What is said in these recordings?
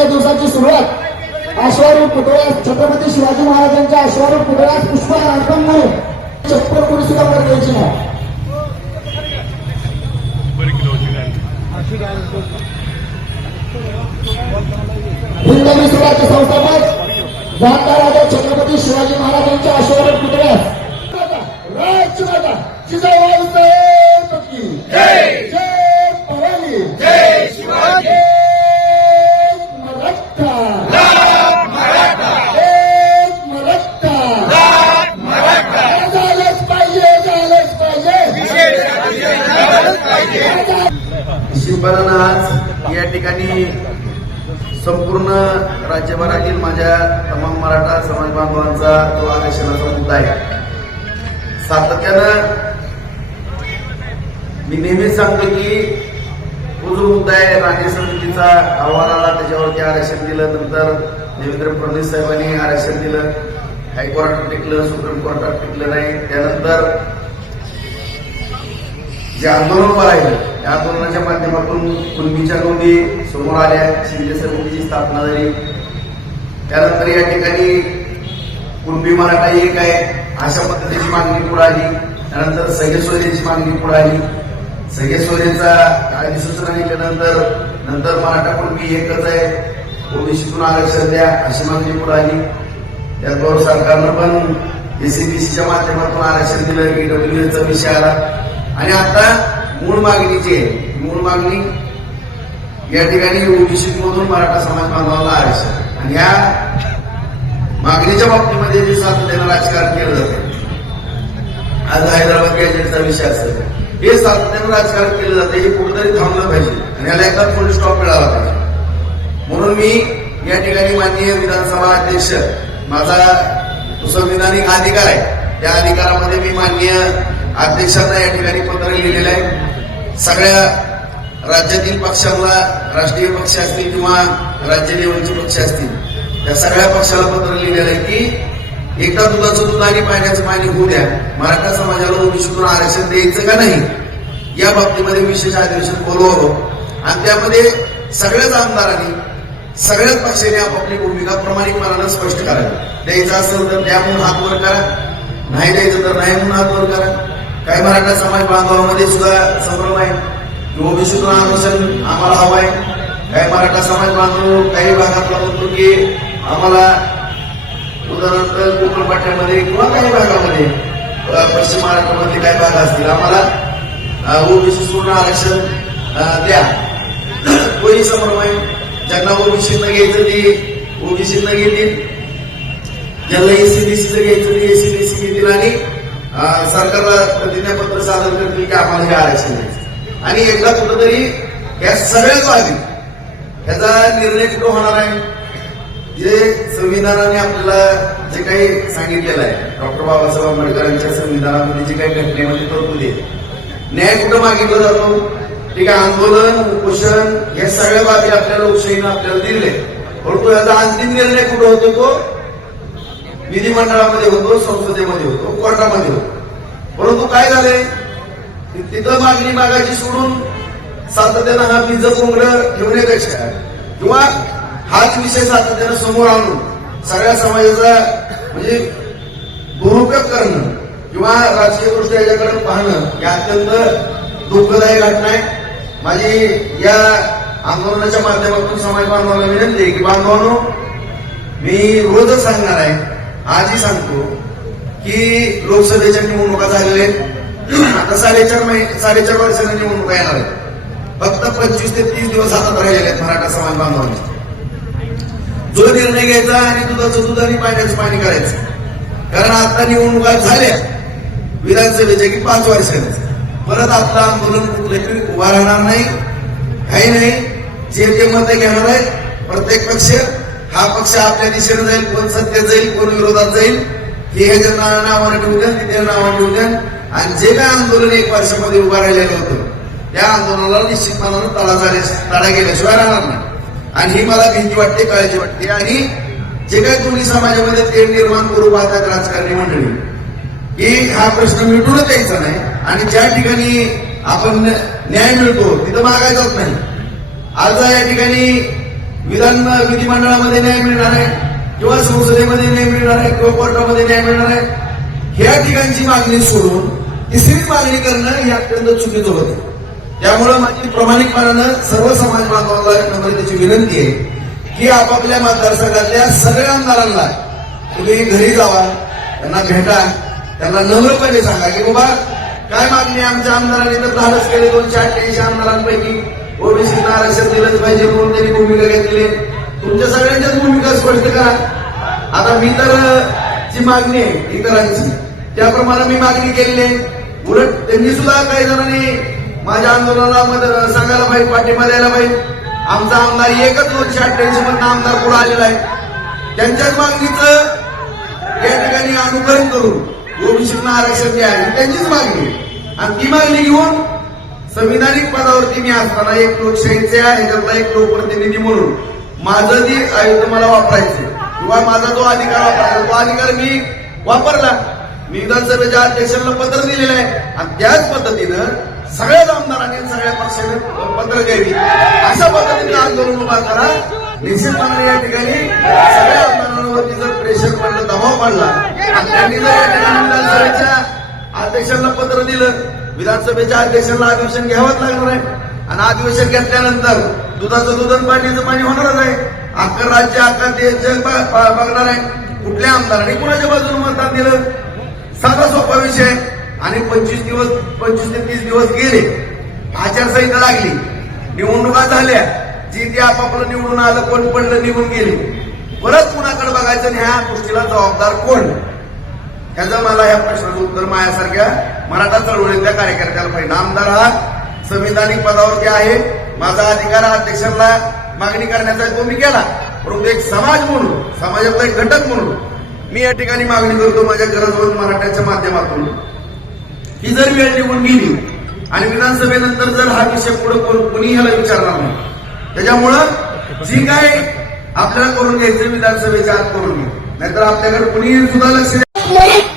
आजच्या दिवसाची सुरुवात अश्वारूढ पुतळ्यास छत्रपती शिवाजी महाराजांच्या अश्वारूढ पुतळ्यास पुष्पहार अर्पण म्हणून चप्पल कोणी सुद्धा वर द्यायची नाही. हिंदवी स्वराज्य संस्थापक जाणता राजा छत्रपती शिवाजी महाराजांच्या अश्वारूढ पुतळ्यास. राजमाता जिजाऊ राज्यभरातील माझ्या तमाम मराठा समाज बांधवांचा जो आरक्षणाचा मुद्दा आहे. सातत्यानं मी नेहमीच सांगतो की तो जो मुद्दा आहे राज्य समितीचा अहवाल आला त्याच्यावरती आरक्षण दिलं नंतर देवेंद्र फडणवीस साहेबांनी आरक्षण दिलं हायकोर्टात टिकलं सुप्रीम कोर्टात टिकलं नाही. त्यानंतर जे आंदोलन राहिलं त्या आंदोलनाच्या माध्यमातून कुणबीच्या नोंदी समोर आल्या शिंदे समितीची स्थापना झाली. त्यानंतर या ठिकाणी कुणबी मराठा एक आहे अशा पद्धतीची मागणी पुढे आली. त्यानंतर सगळे सोयरेची मागणी पुढे आली. सगळे सोयरेचा अधिसूचना निघाल्यानंतर नंतर मराठा कुणबी एकच आहे ओबीसीतून आरक्षण द्या अशी मागणी पुढे आली. त्याचबरोबर सरकारनं पण एसीबीसीच्या माध्यमातून आरक्षण दिलं ईडब्ल्यूएचा विषय आला. आणि आता मूळ मागणीची आहे. मूळ मागणी या ठिकाणी ओबीसी मधून मराठा समाज बांधवाला आरक्षण. आणि या मागणीच्या बाबतीमध्ये जे सातत्यानं राजकारण केलं जातं. आज हैदराबाद गॅजेटचा विषय असेल. हे सातत्यानं राजकारण केलं जाते हे कुठेतरी थांबलं पाहिजे. आणि याला एकदा फुल स्टॉप मिळाला पाहिजे. म्हणून मी या ठिकाणी माननीय विधानसभा अध्यक्ष माझा संविधानिक अधिकार आहे. त्या अधिकारामध्ये मी माननीय अध्यक्षांना या ठिकाणी पत्र लिहिलेलं आहे. सगळ्या राज्यातील पक्षांना राष्ट्रीय पक्ष असतील किंवा राज्य लेवलचे पक्ष असतील त्या सगळ्या पक्षाला पत्र लिहिलेलं आहे की एकदा दुधाचं दूध आणि पाण्याचं पाणी होऊ द्या. मराठा समाजाला ओबीसीतून आरक्षण द्यायचं का नाही? या बाबतीमध्ये विशेष अधिवेशन बोलवावं. आणि त्यामध्ये सगळ्याच आमदारांनी सगळ्याच पक्षाने आपापली भूमिका प्रामाणिकपणानं स्पष्ट करावी. द्यायचं असेल तर द्या म्हणून हात वर करा. नाही द्यायचं तर नाही म्हणून हात वर करा. काही मराठा समाज बांधवामध्ये सुद्धा संभ्रम आहे. की ओबीसीतून आरक्षण आम्हाला हवं आहे काही मराठा समाज बांधव काही भागातला म्हणतो की आम्हाला उदाहरणार्थ कोकण पट्ट्यामध्ये किंवा काही भागामध्ये पश्चिम महाराष्ट्रामध्ये काही भाग असतील आम्हाला ओबीसी सोडून आरक्षण द्या. तोही संभ्रम आहे ज्यांना ओबीसी न घ्यायचं ते ओबीसी न घेतील. ज्यांना एसीबीसीचं घ्यायचं ते एसीबीसी घेतील आणि सरकारला प्रतिज्ञापत्र सादर करतील की आम्हाला हे आरक्षण द्यायचं. आणि एकदा कुठंतरी या सगळ्याच आधी याचा निर्णय कुठं होणार आहे? जे संविधानाने आपल्याला जे काही सांगितलेलं आहे डॉक्टर बाबासाहेब आंबेडकरांच्या संविधानामध्ये जे काही घटनेमध्ये तरतुदी आहे न्याय कुठं मागितला जातो? ठीक आहे आंदोलन उपोषण या सगळ्या बाबी आपल्या लोकशाहीनं आपल्याला दिले परंतु याचा अंतिम निर्णय कुठं होतो तो? विधिमंडळामध्ये होतो संसदेमध्ये होतो कोर्टामध्ये होतो. परंतु काय झालंय? तिथं मागणी मागायची सोडून सातत्यानं हा बीज कोंबड ठेवण्यापेक्षा किंवा हाच विषय सातत्यानं समोर आणून सगळ्या समाजाचा म्हणजे दुरुपयोग करणं किंवा राजकीय दृष्ट्या याच्याकडे पाहणं हे अत्यंत दुःखदायी घटना आहे. माझी या आंदोलनाच्या माध्यमातून समाज बांधवांना विनंती आहे की बांधवांनो मी रोजच सांगणार आहे आजही सांगतो की लोकसभेच्या निवडणुका झालेल्या आहेत. आता साडेचार महिने साडेचार वर्षांना निवडणुका येणार आहे. फक्त पंचवीस ते तीस दिवस हातात राहिलेले आहेत मराठा समाज बांधवांनी. जो निर्णय घ्यायचा आणि दुधाचं दूध आणि पाण्याचं पाणी करायचं. कारण आता निवडणुका झाल्या. विधानसभेच्या की पाच वर्षांनी. परत आपलं आंदोलन कुठलंही उभा राहणार नाही. काही नाही. जे जे मत घेणार आहे प्रत्येक पक्ष हा पक्ष आपल्या दिशेने जाईल कोण सत्य जाईल कोण विरोधात जाईल हे ह्याच्या नावाने नावानं ठेवू द्या तिथे नावानं ठेवू द्या. आणि जे काय आंदोलन एक वर्षामध्ये उभं राहिलेलं होतं त्या आंदोलनाला निश्चितपणानं तडा झाल्या तडा गेल्याशिवाय राहणार नाही. आणि ही मला भीती वाटते काळजी वाटते. आणि जे काही दोन्ही समाजामध्ये ते निर्माण करू पाहतात राजकारणी मंडळी की हा प्रश्न मिटूनच द्यायचा नाही. आणि ज्या ठिकाणी आपण न्याय मिळतो तिथं मागायचाच नाही. आज या ठिकाणी विधान विधिमंडळामध्ये न्याय मिळणार आहे किंवा संसदेमध्ये न्याय मिळणार आहे किंवा कोर्टामध्ये न्याय मिळणार आहे ह्या ठिकाणची मागणी सोडून तिसरी मागणी करणं हे अत्यंत चुकीचं होतं. त्यामुळं माझी प्रामाणिकपणानं सर्व समाज बांधवांना एक नम्रतेची विनंती आहे की आपापल्या मतदारसंघातल्या सगळ्या आमदारांना तुम्ही घरी जावा त्यांना भेटा त्यांना नम्रपणे सांगा की बाबा काय मागणी आमच्या आमदारांनी तर धाडस केले दोनशे अठ्ठ्याऐंशी आमदारांपैकी ओबीसीना आरक्षण दिलंच पाहिजे म्हणून त्यांनी भूमिका घेतली तुमच्या सगळ्यांच्याच भूमिका स्पष्ट करा. आता मी तर जी मागणी आहे इतरांची त्याप्रमाणे मी मागणी केलेली आहे. उलट त्यांनी सुद्धा काही जणांनी माझ्या आंदोलनाला सांगायला पाहिजे पाठिंबा द्यायला पाहिजे. आमचा आमदार एकच दोनशे अठ्ठ्याऐंशी मधनं आमदार पुढे आलेला आहे. त्यांच्याच मागणीचं या ठिकाणी अनुकरण करून ओबीसींना आरक्षण द्या त्यांचीच मागणी आणि ती मागणी घेऊन संविधानिक पदावरती मी असताना एक लोकशाहीच्या ह्याच्यातला एक लोकप्रतिनिधी म्हणून माझं जे आयुक्त मला वापरायचं किंवा माझा जो अधिकार वापरायचा तो अधिकार मी वापरला. मी विधानसभेच्या अध्यक्षांना पत्र दिलेलं आहे. आणि त्याच पद्धतीनं सगळ्याच आमदारांनी सगळ्या पक्षाने पत्र द्यावी अशा पद्धतीने आंदोलन उभा करा. निश्चितपणे या ठिकाणी सगळ्या आमदारांवरती जर प्रेशर पडलं दबाव पडला आणि त्यांनी जर या ठिकाणी विधानसभेच्या अध्यक्षांना पत्र दिलं विधानसभेच्या अध्यक्षांना अधिवेशन घ्यावंच लागणार आहे. आणि अधिवेशन घेतल्यानंतर दुधाचं दुधन पाण्याचं पाणी होणारच आहे. अख्खं राज्य अख्खा देश जग बघणार आहे. कुठल्या आमदारांनी कुणाच्या बाजूने मतदान दिलं? साधा सोपा विषय आणि पंचवीस दिवस पंचवीस ते तीस दिवस गेले आचारसंहिता लागली. निवडणुका झाल्या. जी ते आपापलं निवडून आलं कोण पडलं निघून गेले. परत कुणाकडे बघायचं आणि ह्या गोष्टीला जबाबदार कोण? ह्याचं मला या प्रश्नाचं उत्तर माझ्यासारख्या मराठा चळवळीतल्या कार्यकर्त्याला पाहिजे. आमदार हा संविधानिक पदावरती आहे. माझा अधिकार अध्यक्षांना मागणी करण्याचा तो मी केला परंतु एक समाज म्हणून समाजातला एक घटक म्हणून मी या ठिकाणी मागणी करतो माझ्या घराजवळ मराठ्याच्या माध्यमातून. ही जर वेळ निघून गेली आणि विधानसभेनंतर जर हा विषय पुढे कोणी ह्याला विचारणार नाही त्याच्यामुळं जी काय आपल्याला करून घ्यायचं विधानसभेच्या आत करून. घ्या नाहीतर आपल्याकडे कुणी सुद्धा लक्ष द्या.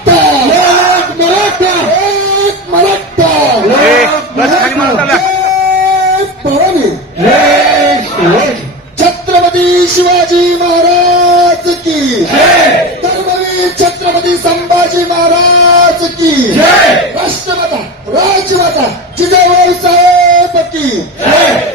माता. जिजाबाई साहेब की.